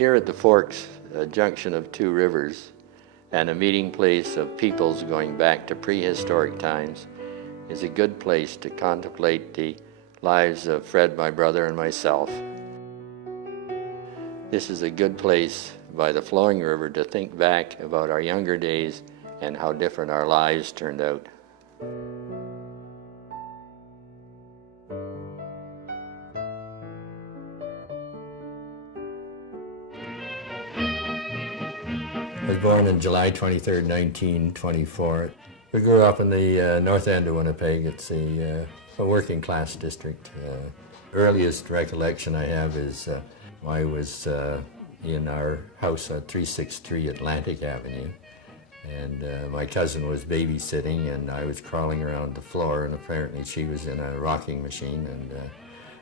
Here at the Forks, a junction of two rivers and a meeting place of peoples going back to prehistoric times, is a good place to contemplate the lives of Fred, my brother, and myself. This is a good place by the flowing river to think back about our younger days and how different our lives turned out. I was born on July 23rd, 1924. We grew up in the north end of Winnipeg. It's a working class district. Earliest recollection I have is I was in our house at 363 Atlantic Avenue, and my cousin was babysitting, and I was crawling around the floor, and apparently she was in a rocking machine, and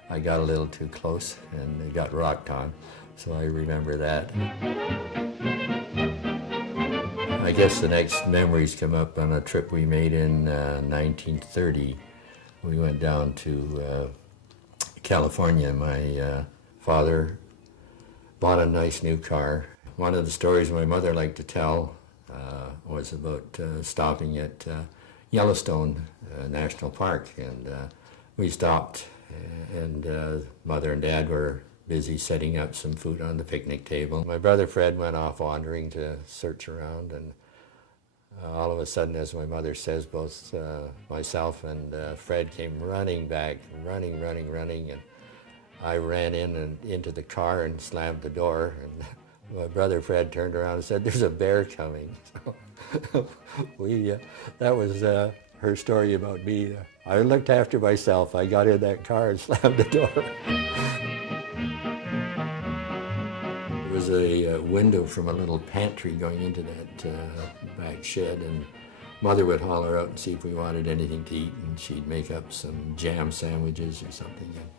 I got a little too close and it got rocked on, so I remember that. I guess the next memories come up on a trip we made in 1930. We went down to California. My father bought a nice new car. One of the stories my mother liked to tell was about stopping at Yellowstone National Park, and we stopped, and Mother and Dad were busy setting up some food on the picnic table. My brother Fred went off wandering to search around, and all of a sudden, as my mother says, both myself and Fred came running back, running, and I ran in and into the car and slammed the door, and my brother Fred turned around and said, "There's a bear coming." So that was her story about me. I looked after myself. I got in that car and slammed the door. There was a window from a little pantry going into that back shed, and Mother would holler out and see if we wanted anything to eat, and she'd make up some jam sandwiches or something and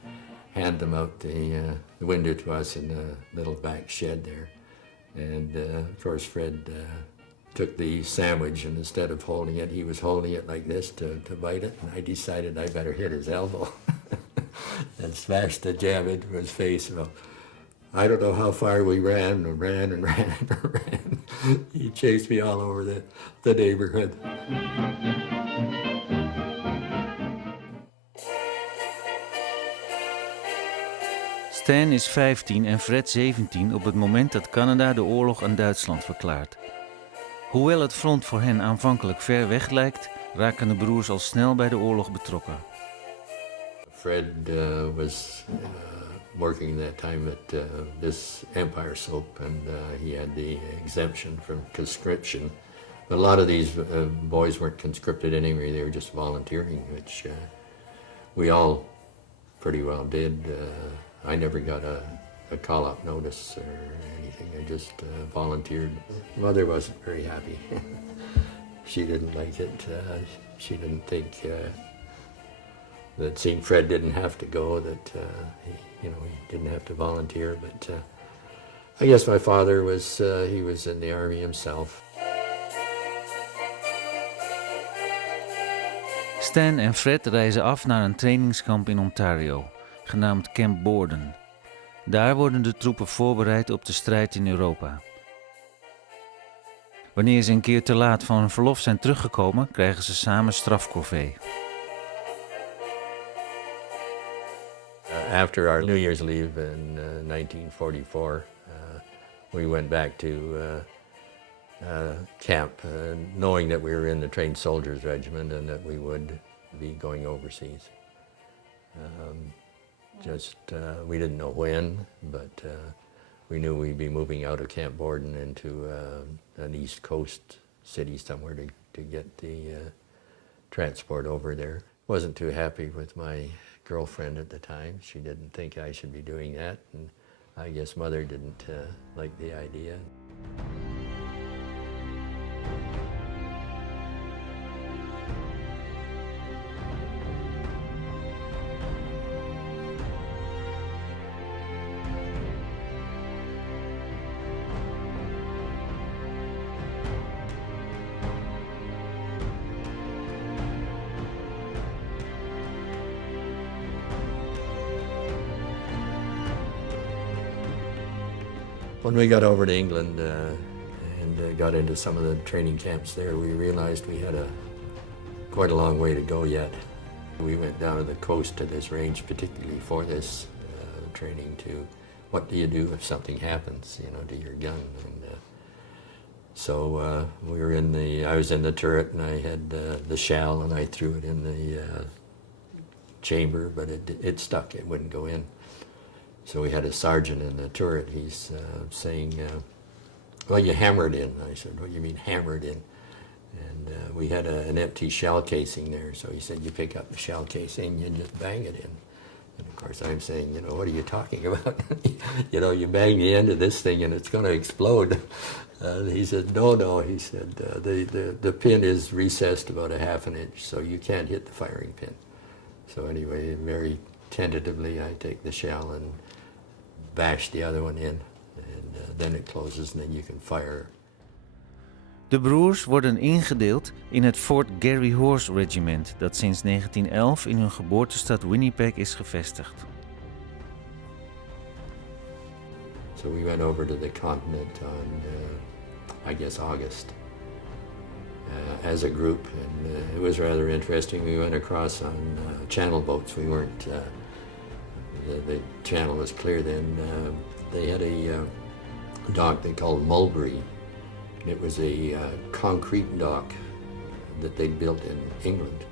hand them out the window to us in the little back shed there. And of course Fred took the sandwich, and instead of holding it, he was holding it like this to bite it, and I decided I better hit his elbow and smashed the jam into his face. Well, I don't know how far we ran. He chased me all over the neighborhood. Stan is 15 en Fred 17 op het moment dat Canada de oorlog aan Duitsland verklaart. Hoewel het front voor hen aanvankelijk ver weg lijkt, raken de broers al snel bij de oorlog betrokken. Fred was working that time at this Empire Soap, and he had the exemption from conscription. But a lot of these boys weren't conscripted anyway, they were just volunteering, which we all pretty well did. I never got a call-up notice or anything, I just volunteered. Mother wasn't very happy. She didn't like it. She didn't think that seeing Fred didn't have to go, that he didn't have to volunteer. But I guess my father he was in the army himself. Stan en Fred reizen af naar een trainingskamp in Ontario, genaamd Camp Borden. Daar worden de troepen voorbereid op de strijd in Europa. Wanneer ze een keer te laat van hun verlof zijn teruggekomen, krijgen ze samen strafcorvée. After our New Year's leave in 1944, we went back to camp, knowing that we were in the Trained Soldiers Regiment and that we would be going overseas. We didn't know when, but we knew we'd be moving out of Camp Borden into an East Coast city somewhere to get the transport over there. Wasn't too happy with my girlfriend at the time. She didn't think I should be doing that, and I guess Mother didn't like the idea. When we got over to England and got into some of the training camps there, we realized we had quite a long way to go yet. We went down to the coast to this range, particularly for this training, to what do you do if something happens, to your gun. And so we were I was in the turret, and I had the shell, and I threw it in the chamber, but it stuck, it wouldn't go in. So we had a sergeant in the turret. He's saying, well, you hammer it in. I said, what do you mean hammer it in? And we had an empty shell casing there. So he said, you pick up the shell casing, you just bang it in. And of course I'm saying, what are you talking about? You bang the end of this thing and it's going to explode. He said, no. He said, the pin is recessed about a half an inch, so you can't hit the firing pin. So anyway, very tentatively, I take the shell and bash the other one in, and then it closes, and then you can fire. De broers worden ingedeeld in het Fort Garry Horse Regiment, dat sinds 1911 in hun geboortestad Winnipeg is gevestigd. So we went over to the continent on, August, as a group, and it was rather interesting. We went across on channel boats. We weren't, the channel was clear then. They had a dock they called Mulberry. It was a concrete dock that they built in England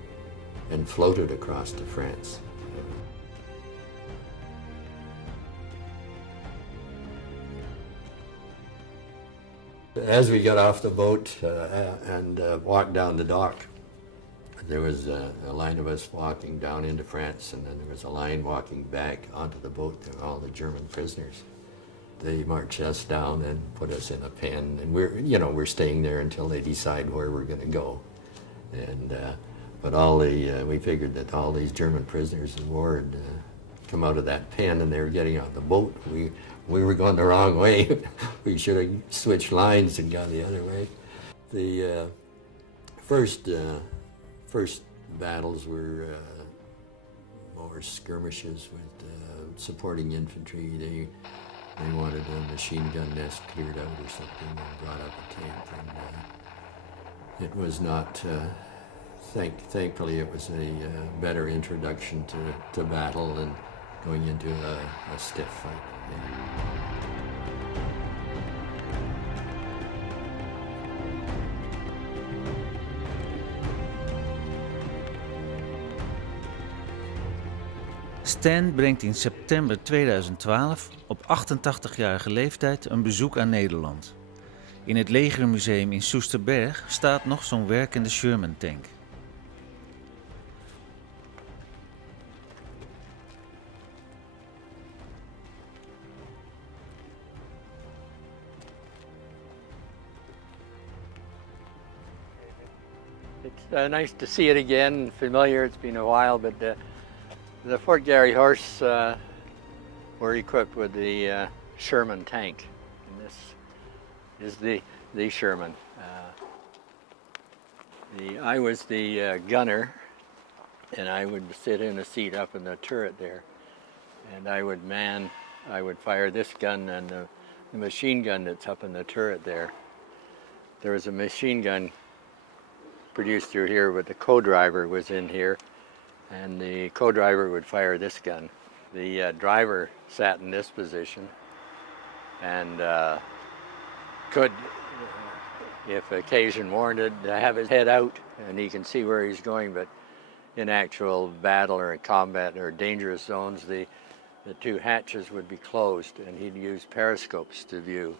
and floated across to France. As we got off the boat and walked down the dock, there was a line of us walking down into France, and then there was a line walking back onto the boat. There were all the German prisoners. They marched us down and put us in a pen, and we're staying there until they decide where we're going to go. And but we figured that all these German prisoners of war had come out of that pen, and they were getting on the boat. We were going the wrong way. We should have switched lines and gone the other way. The first battles were more skirmishes with supporting infantry. They wanted a machine gun nest cleared out or something and brought up a tank. And it was not, thankfully it was a better introduction to battle than going into a stiff fight. Stan brengt in september 2012 op 88-jarige leeftijd een bezoek aan Nederland. In het Legermuseum in Soesterberg staat nog zo'n werkende Sherman-tank. It's nice to see it again, familiar. It's been a while, but the Fort Garry Horse were equipped with the Sherman tank, and this is the Sherman. I was the gunner, and I would sit in a seat up in the turret there, and I would fire this gun and the machine gun that's up in the turret there. There was a machine gun produced through here, but the co-driver was in here, and the co-driver would fire this gun. The driver sat in this position and could, if occasion warranted, have his head out and he can see where he's going, but in actual battle or combat or dangerous zones, the two hatches would be closed and he'd use periscopes to view.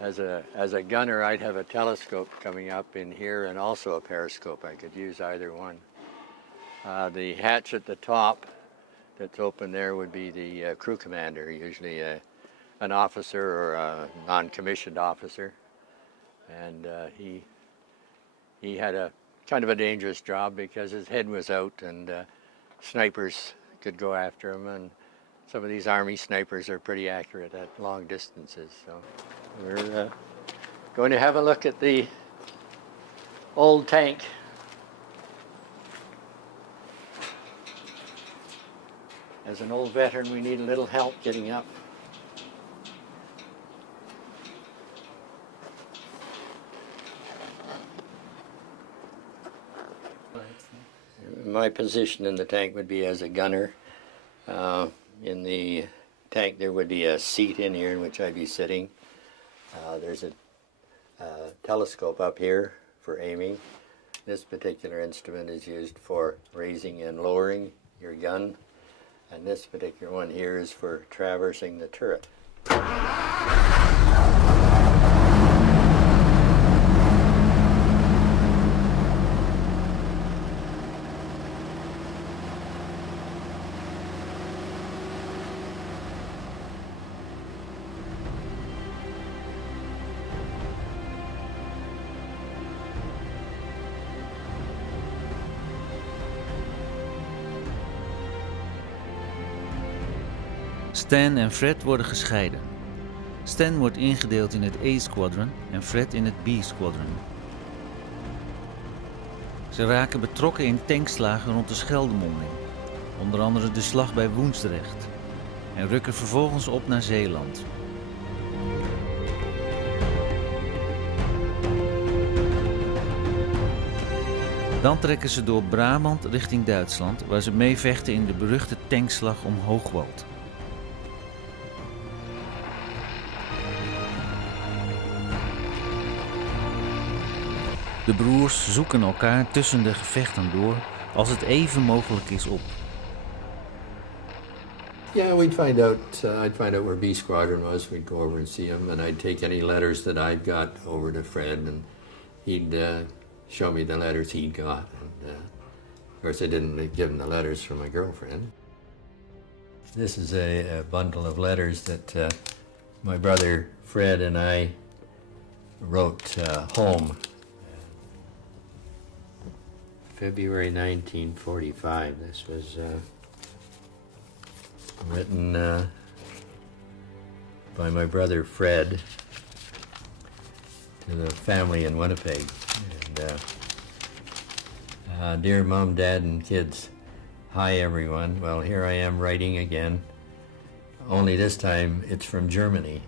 As a gunner, I'd have a telescope coming up in here and also a periscope. I could use either one. The hatch at the top that's open there would be the crew commander, usually an officer or a non-commissioned officer. And he had a kind of a dangerous job because his head was out and snipers could go after him, and some of these Army snipers are pretty accurate at long distances. So we're going to have a look at the old tank. As an old veteran, we need a little help getting up. my position in the tank would be as a gunner. In the tank there would be a seat in here in which I'd be sitting. There's a telescope up here for aiming. This particular instrument is used for raising and lowering your gun, and this particular one here is for traversing the turret. Stan en Fred worden gescheiden. Stan wordt ingedeeld in het A-squadron en Fred in het B-squadron. Ze raken betrokken in tankslagen rond de Scheldemonding, onder andere de slag bij Woensdrecht, en rukken vervolgens op naar Zeeland. Dan trekken ze door Brabant richting Duitsland, waar ze meevechten in de beruchte tankslag om Hoogwald. De broers zoeken elkaar tussen de gevechten door, als het even mogelijk is op. Yeah, we'd find out. I'd find out where B Squadron was. We'd go over and see him, and I'd take any letters that I'd got over to Fred, and he'd show me the letters he'd got. And of course, I didn't give him the letters from my girlfriend. This is a bundle of letters that my brother Fred and I wrote home. February 1945. This was written by my brother Fred to the family in Winnipeg. And, dear Mom, Dad, and kids, hi everyone. Well, here I am writing again, only this time it's from Germany.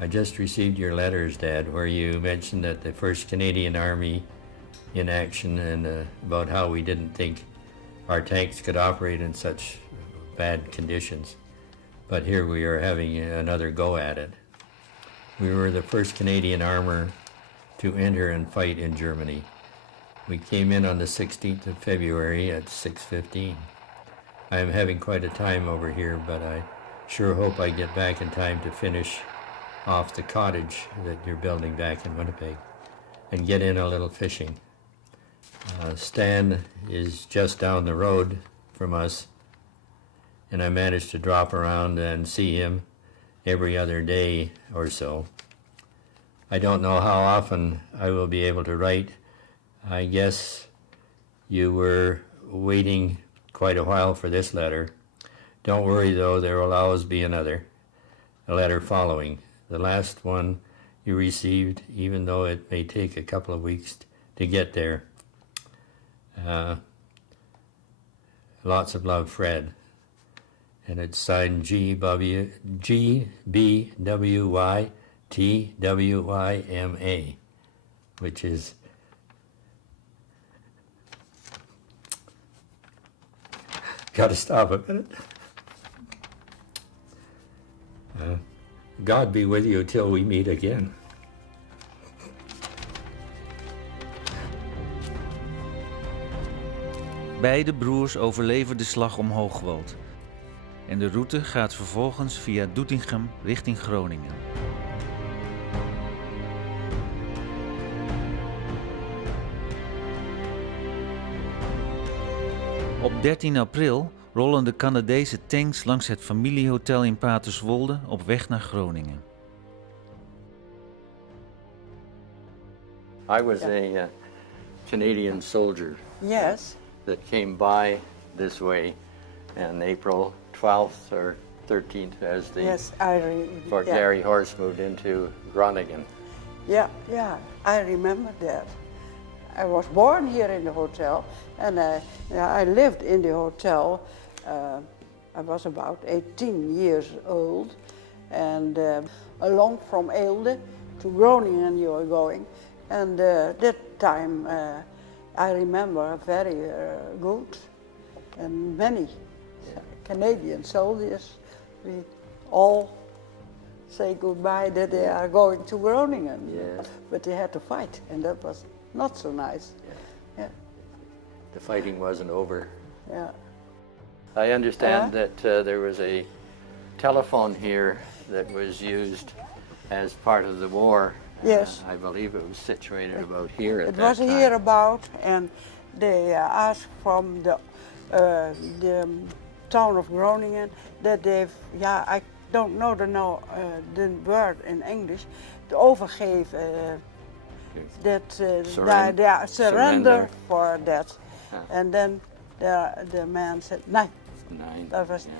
I just received your letters, Dad, where you mentioned that the 1st Canadian Army in action, and about how we didn't think our tanks could operate in such bad conditions. But here we are having another go at it. We were the 1st Canadian armor to enter and fight in Germany. We came in on the 16th of February at 6:15. I am having quite a time over here, but I sure hope I get back in time to finish off the cottage that you're building back in Winnipeg and get in a little fishing. Stan is just down the road from us, and I managed to drop around and see him every other day or so. I don't know how often I will be able to write. I guess you were waiting quite a while for this letter. Don't worry though, there will always be a letter following. The last one you received, even though it may take a couple of weeks to get there. Lots of love, Fred. And it's signed GBWYTWYMA, which is gotta stop a minute. God be with you till we meet again. Beide broers overleven de slag om Hoogwald. En de route gaat vervolgens via Doetinchem richting Groningen. Op 13 april rollen de Canadese tanks langs het familiehotel in Paterswolde op weg naar Groningen. I was a Canadian soldier. Yes. That came by this way on April 12th or 13th as the Fort Garry Horse moved into Groningen. Yeah, I remember that. I was born here in the hotel, and I lived in the hotel. I was about 18 years old, and along from Eelde to Groningen you were going, and that time I remember very good, and many Canadian soldiers, we all say goodbye that they are going to Groningen. Yes. But they had to fight, and that was not so nice. Yeah. The fighting wasn't over. Yeah. I understand that there was a telephone here that was used as part of the war. Yes. I believe it was situated about here at It that was time. here about, and they asked from the town of Groningen that they've, I don't know the word in English, to overgeven, that they surrender for that. And then the man said, "Nee." Nine. That was, yeah.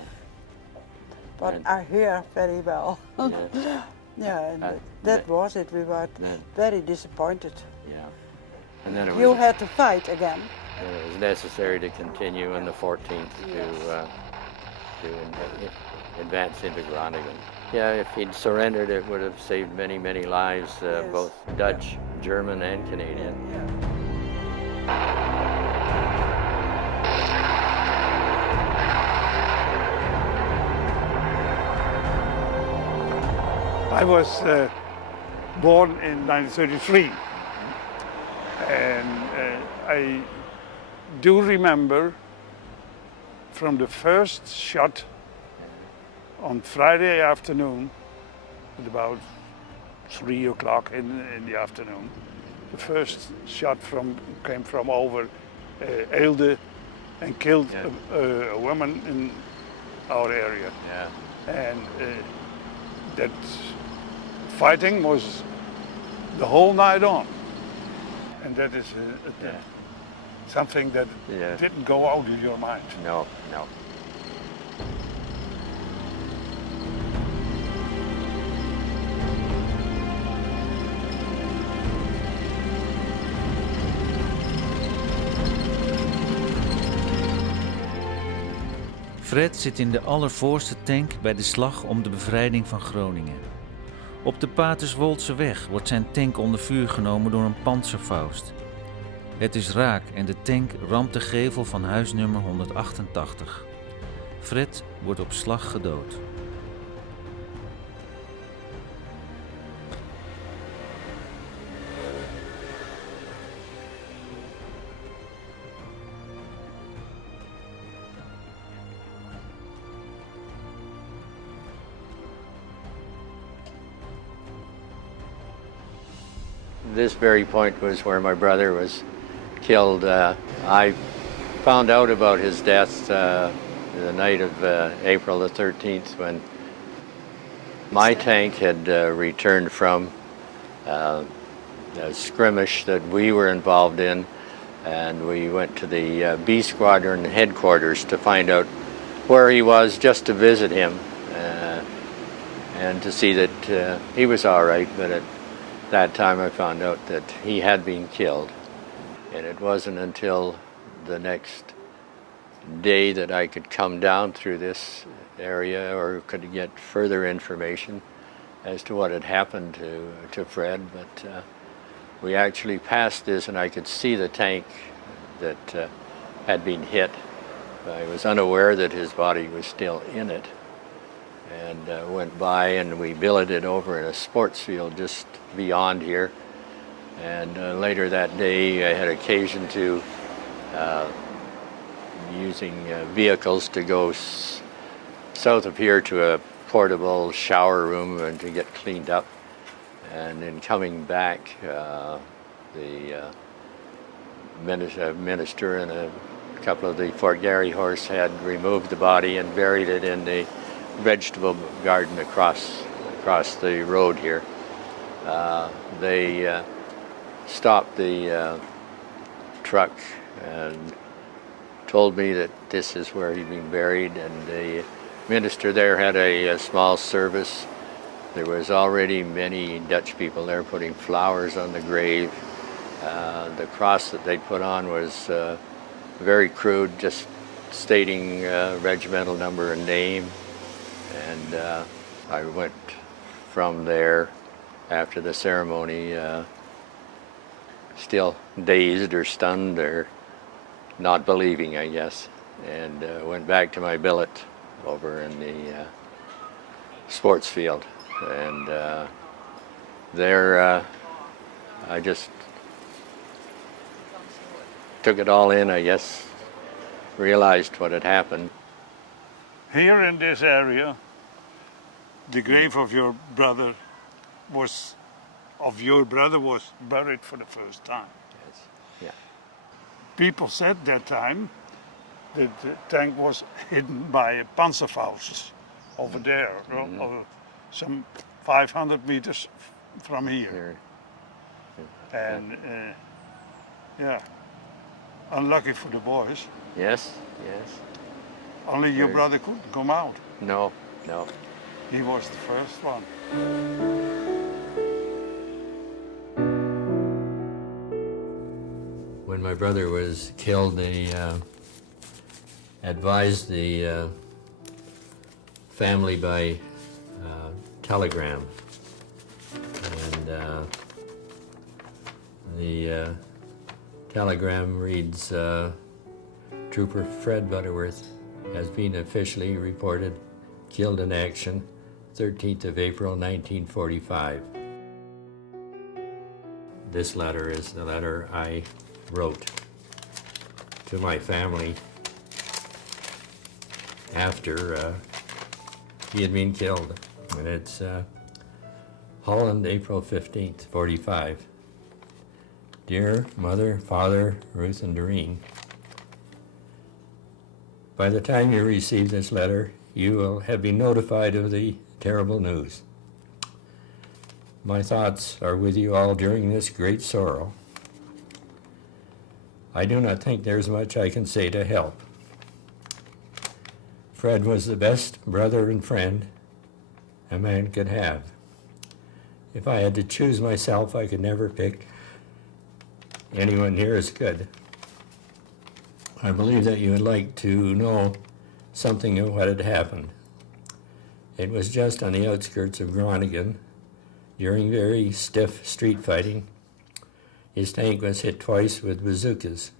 but And- I hear very well. Yes. Yeah, and that- that was it. We were very disappointed. Yeah. And then it You was, had to fight again. it was necessary to continue on the 14th to advance into Groningen. Yeah, if he'd surrendered, it would have saved many, many lives, Yes. both Dutch, German, and Canadian. I was born in 1933, and I do remember from the first shot on Friday afternoon at about 3 o'clock in the afternoon. The first shot came from over Eelde and killed a woman in our area. Yeah. And that fighting was the whole night on. And that is something that didn't go out of your mind. No, no. Fred zit in de allervoorste tank bij de slag om de bevrijding van Groningen. Op de Paterswoldseweg wordt zijn tank onder vuur genomen door een Panzerfaust. Het is raak en de tank ramt de gevel van huisnummer 188. Fred wordt op slag gedood. This very point was where my brother was killed. I found out about his death the night of April the 13th when my tank had returned from a skirmish that we were involved in, and we went to the B Squadron headquarters to find out where he was, just to visit him and to see that he was all right. But at that time I found out that he had been killed, and it wasn't until the next day that I could come down through this area or could get further information as to what had happened to Fred. But we actually passed this and I could see the tank that had been hit. I was unaware that his body was still in it, and went by, and we billeted over in a sports field just beyond here. And later that day I had occasion to using vehicles to go south of here to a portable shower room and to get cleaned up. And in coming back, the minister and a couple of the Fort Garry horse had removed the body and buried it in the vegetable garden across the road here. They stopped the truck and told me that this is where he'd been buried, and the minister there had a small service. There was already many Dutch people there putting flowers on the grave. The cross that they put on was very crude, just stating regimental number and name. And I went from there after the ceremony still dazed or stunned or not believing, I guess. And went back to my billet over in the sports field. And there I just took it all in, I guess, realized what had happened. Here in this area, the grave of your brother was buried for the first time. Yes. Yeah. People said that time that the tank was hidden by Panzerfaust over there, some 500 meters from here. Here. And yeah, unlucky for the boys. Yes, yes. Only your Very. brother couldn't come out. No, no. He was the first one. When my brother was killed, they advised the family by telegram. And the telegram reads, Trooper Fred Butterworth has been officially reported killed in action 13th of April 1945. This letter is the letter I wrote to my family after he had been killed. And it's Holland, April 15th, 45. Dear Mother, Father, Ruth, and Doreen, by the time you receive this letter, you will have been notified of the terrible news. My thoughts are with you all during this great sorrow. I do not think there's much I can say to help. Fred was the best brother and friend a man could have. If I had to choose myself, I could never pick anyone near as good. I believe that you would like to know something of what had happened. It was just on the outskirts of Groningen during very stiff street fighting. His tank was hit twice with bazookas.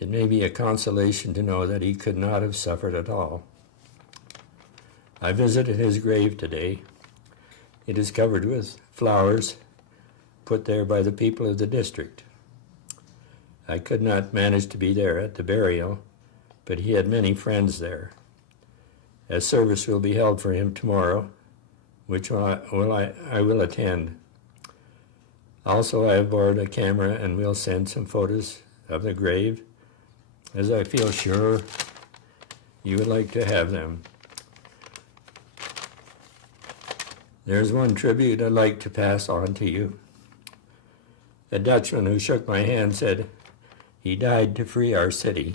It may be a consolation to know that he could not have suffered at all. I visited his grave today. It is covered with flowers put there by the people of the district. I could not manage to be there at the burial, but he had many friends there. A service will be held for him tomorrow, which I will attend. Also, I have borrowed a camera and will send some photos of the grave, as I feel sure you would like to have them. There's one tribute I'd like to pass on to you. A Dutchman who shook my hand said, he died to free our city.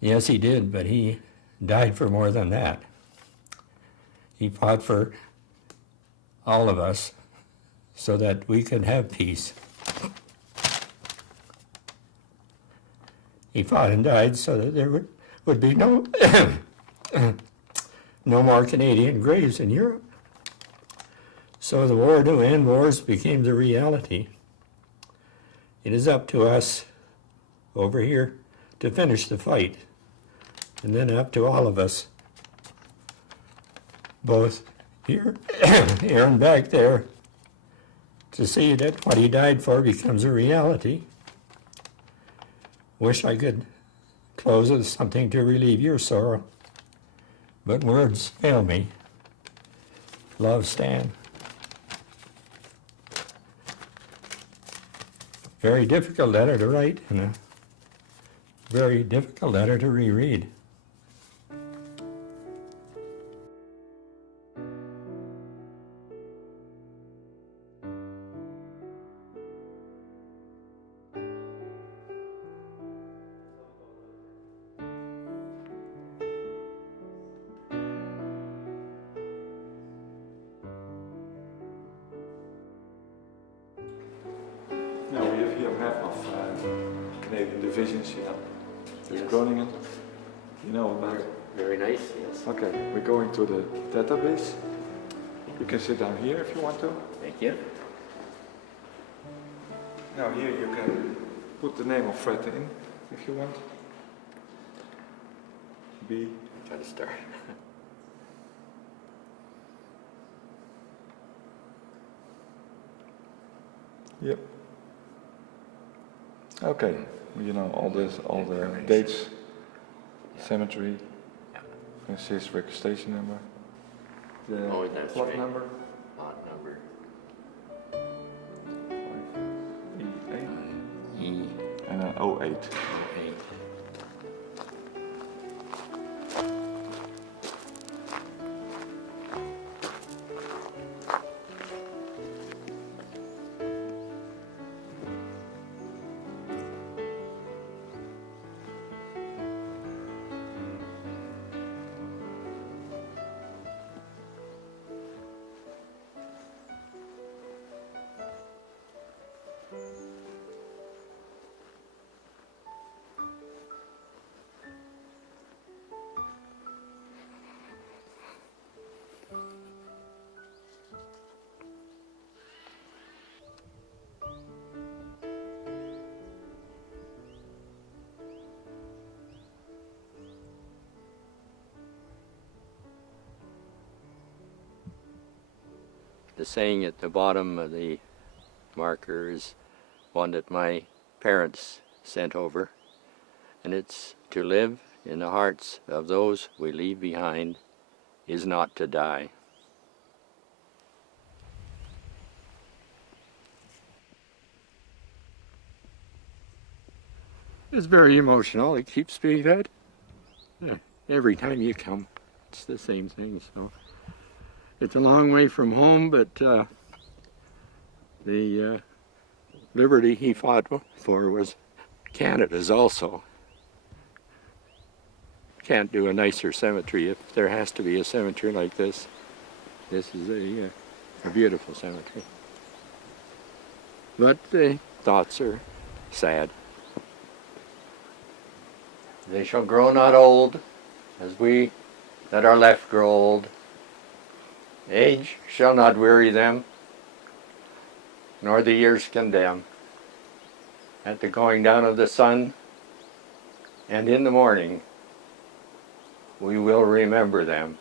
Yes, he did, but he died for more than that. He fought for all of us so that we could have peace. He fought and died so that there would be no no more Canadian graves in Europe. So the war to end wars became the reality. It is up to us over here to finish the fight, and then up to all of us, both here, here and back there, to see that what he died for becomes a reality. Wish I could close with something to relieve your sorrow, but words fail me. Love, Stan. Very difficult letter to write and a very difficult letter to reread. Now we have here a map of Canadian divisions, you know. There's Groningen, you know about it. Very nice, yes. Okay, we're going to the database. You can sit down here if you want to. Thank you. Now here you can put the name of Fred in if you want. B. Try to start. Yep. Okay. You know all the dates, cemetery, and his registration number, the Oh, that's plot right. number, Lot number 5E8, E and an 08. 08. The saying at the bottom of the marker is one that my parents sent over, and it's to live in the hearts of those we leave behind is not to die. It's very emotional. It keeps being that. Every time you come, it's the same thing. So it's a long way from home, but the liberty he fought for was Canada's also. Can't do a nicer cemetery if there has to be a cemetery like this. This is a beautiful cemetery. But the thoughts are sad. They shall grow not old, as we that are left grow old. Age shall not weary them, nor the years condemn. At the going down of the sun, and in the morning, we will remember them.